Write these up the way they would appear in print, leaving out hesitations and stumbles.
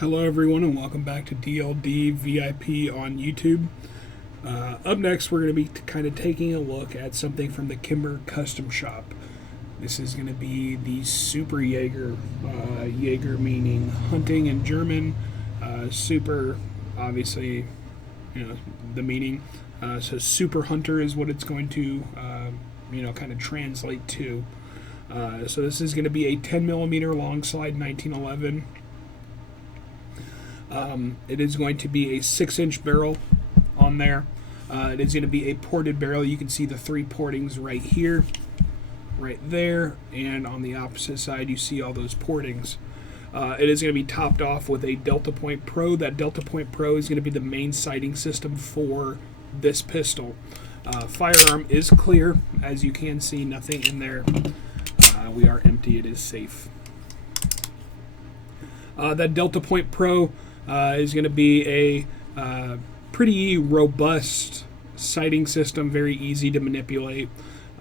Hello everyone and welcome back to DLD VIP on YouTube. Up next we're going to be kind of taking a look at something from the Kimber Custom Shop. This is going to be the Super Jäger, Jäger meaning hunting in German, super obviously the meaning. So super hunter is what it's going to kind of translate to. So this is going to be a 10 millimeter long slide 1911. It is going to be a 6-inch barrel on there. It is going to be a ported barrel. You can see the 3 portings right here, right there, and on the opposite side you see all those portings. It is going to be topped off with a DeltaPoint Pro. That DeltaPoint Pro is going to be the main sighting system for this pistol. Firearm is clear, as you can see, nothing in there. We are empty. It is safe. That DeltaPoint Pro is going to be a pretty robust sighting system, very easy to manipulate.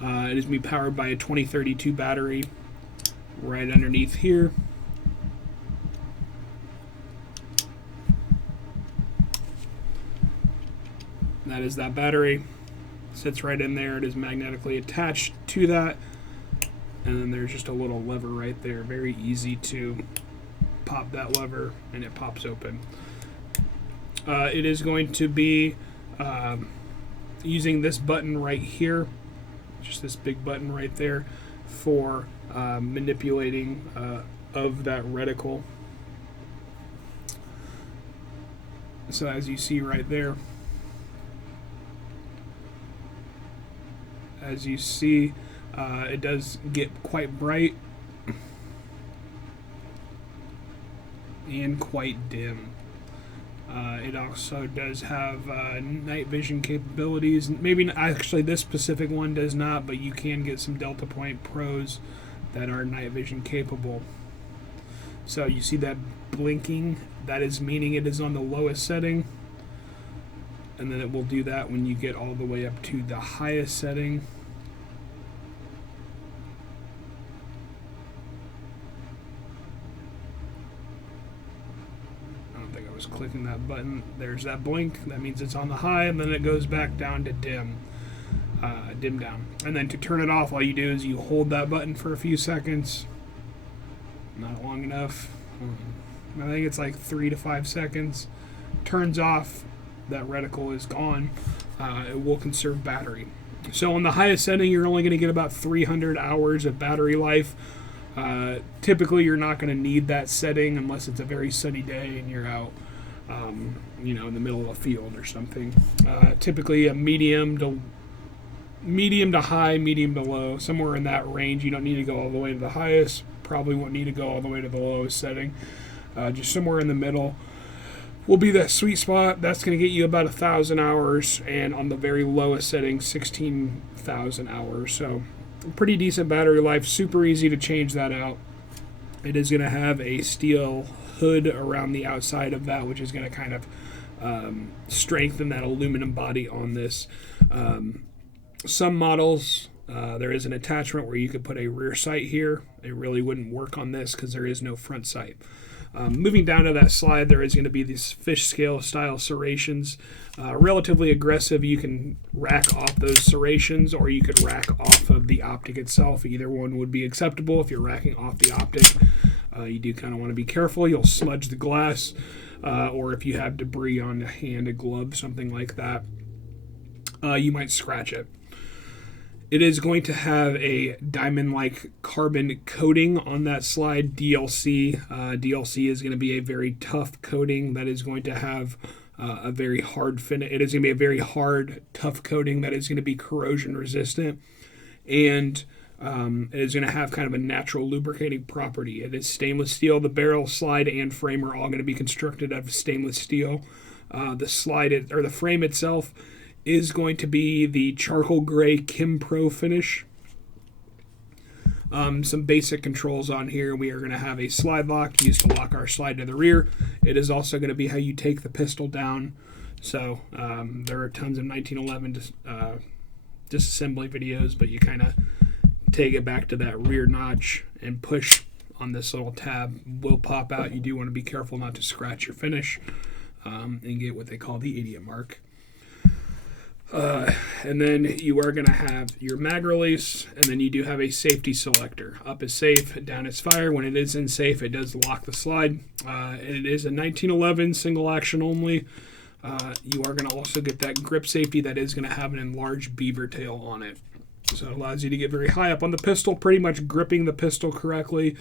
It is going to be powered by a 2032 battery right underneath here. That is that battery. Sits right in there. It is magnetically attached to that. And then there's just a little lever right there. Very easy to pop that lever and it pops open. It is going to be using this button right here, just this big button right there, for manipulating of that reticle. So as you see right there, as you see, it does get quite bright and quite dim. It also does have night vision capabilities. Maybe actually this specific one does not, but you can get some DeltaPoint Pros that are night vision capable. So you see that blinking, that is meaning it is on the lowest setting, and then it will do that when you get all the way up to the highest setting. Clicking that button, there's that blink, that means it's on the high, and then it goes back down to dim down. And then to turn it off, all you do is you hold that button for a few seconds, not long enough, I think it's like 3 to 5 seconds, turns off, that reticle is gone. It will conserve battery. So on the highest setting you're only going to get about 300 hours of battery life. Typically you're not going to need that setting unless it's a very sunny day and you're out in the middle of a field or something. Typically a medium to high, medium to low, somewhere in that range. You don't need to go all the way to the highest, probably won't need to go all the way to the lowest setting. Just somewhere in the middle will be that sweet spot. That's going to get you about 1,000 hours, and on the very lowest setting 16,000 hours. So pretty decent battery life, super easy to change that out. It is going to have a steel hood around the outside of that, which is going to kind of strengthen that aluminum body on this. Some models, there is an attachment where you could put a rear sight here. It really wouldn't work on this because there is no front sight. Moving down to that slide, there is going to be these fish scale style serrations. Relatively aggressive. You can rack off those serrations, or you could rack off of the optic itself. Either one would be acceptable. If you're racking off the optic, you do kind of want to be careful. You'll smudge the glass, or if you have debris on a hand, a glove, something like that, you might scratch it. It is going to have a diamond-like carbon coating on that slide, DLC. DLC is going to be a very tough coating that is going to have a very hard finish. It is going to be a very hard, tough coating that is going to be corrosion resistant, and it is going to have kind of a natural lubricating property. It is stainless steel. The barrel, slide, and frame are all going to be constructed out of stainless steel. The frame itself is going to be the charcoal gray Kim Pro finish. Some basic controls on here. We are going to have a slide lock used to lock our slide to the rear. It is also going to be how you take the pistol down. So there are tons of 1911 disassembly videos, but you kind of take it back to that rear notch and push on this little tab will pop out. You do want to be careful not to scratch your finish and get what they call the idiot mark. And then you are going to have your mag release, and then you do have a safety selector. Up is safe, down is fire. When it is in safe, it does lock the slide. It is a 1911 single action only. You are going to also get that grip safety that is going to have an enlarged beaver tail on it. So it allows you to get very high up on the pistol, pretty much gripping the pistol correctly.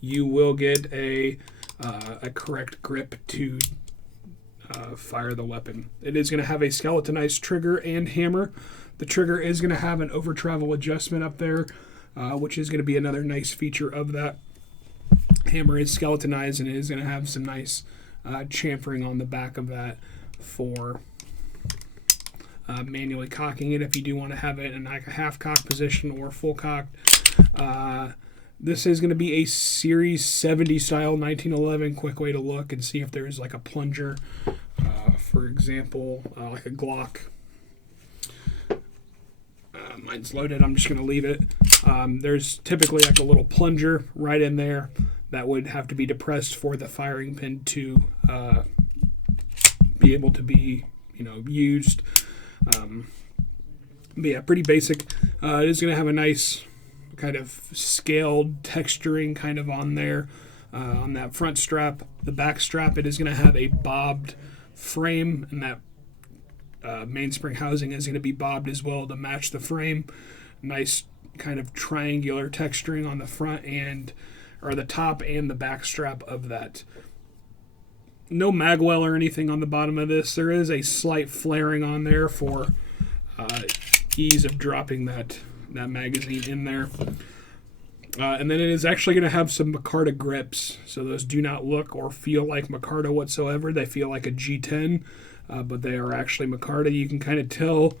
You will get a correct grip to fire the weapon. It is going to have a skeletonized trigger and hammer. The trigger is going to have an over travel adjustment up there, which is going to be another nice feature of that. Hammer is skeletonized, and it is going to have some nice chamfering on the back of that for manually cocking it if you do want to have it in like a half cock position or full cocked. This is going to be a Series 70 style 1911. Quick way to look and see if there's like a plunger, for example, like a Glock. Mine's loaded. I'm just going to leave it. There's typically like a little plunger right in there that would have to be depressed for the firing pin to be able to be, used. But yeah, pretty basic. It is going to have a nice kind of scaled texturing kind of on there on that front strap. The back strap, it is going to have a bobbed frame, and that mainspring housing is going to be bobbed as well to match the frame. Nice kind of triangular texturing on the front or the top and the back strap of that. No magwell or anything on the bottom of this. There is a slight flaring on there for ease of dropping that magazine in there. And then it is actually going to have some Micarta grips. So those do not look or feel like Micarta whatsoever. They feel like a G10, but they are actually Micarta. You can kind of tell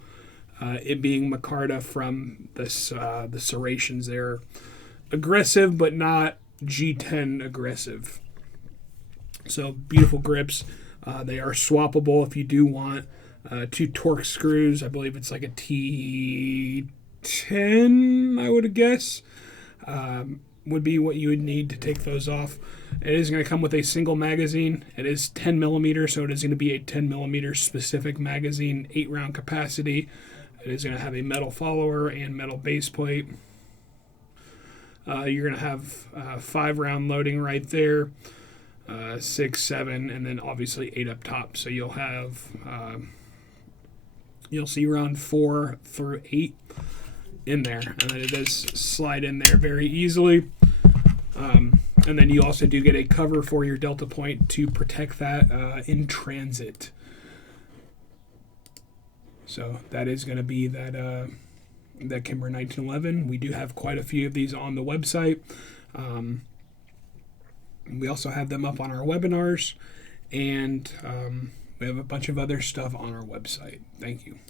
it being Micarta from the serrations. They're aggressive, but not G10 aggressive. So beautiful grips. They are swappable if you do want 2 Torx screws. I believe it's like a T10, I would guess, would be what you would need to take those off. It is going to come with a single magazine. It is 10 millimeters, so it is going to be a 10 millimeter specific magazine, 8-round capacity. It is going to have a metal follower and metal base plate. You're going to have 5-round loading right there, 6, 7, and then obviously 8 up top. So you'll have you'll see round 4 through 8 in there, and then it does slide in there very easily. And then you also do get a cover for your DeltaPoint to protect that in transit. So that is going to be that Kimber 1911. We do have quite a few of these on the website. We also have them up on our webinars, and we have a bunch of other stuff on our website. Thank you.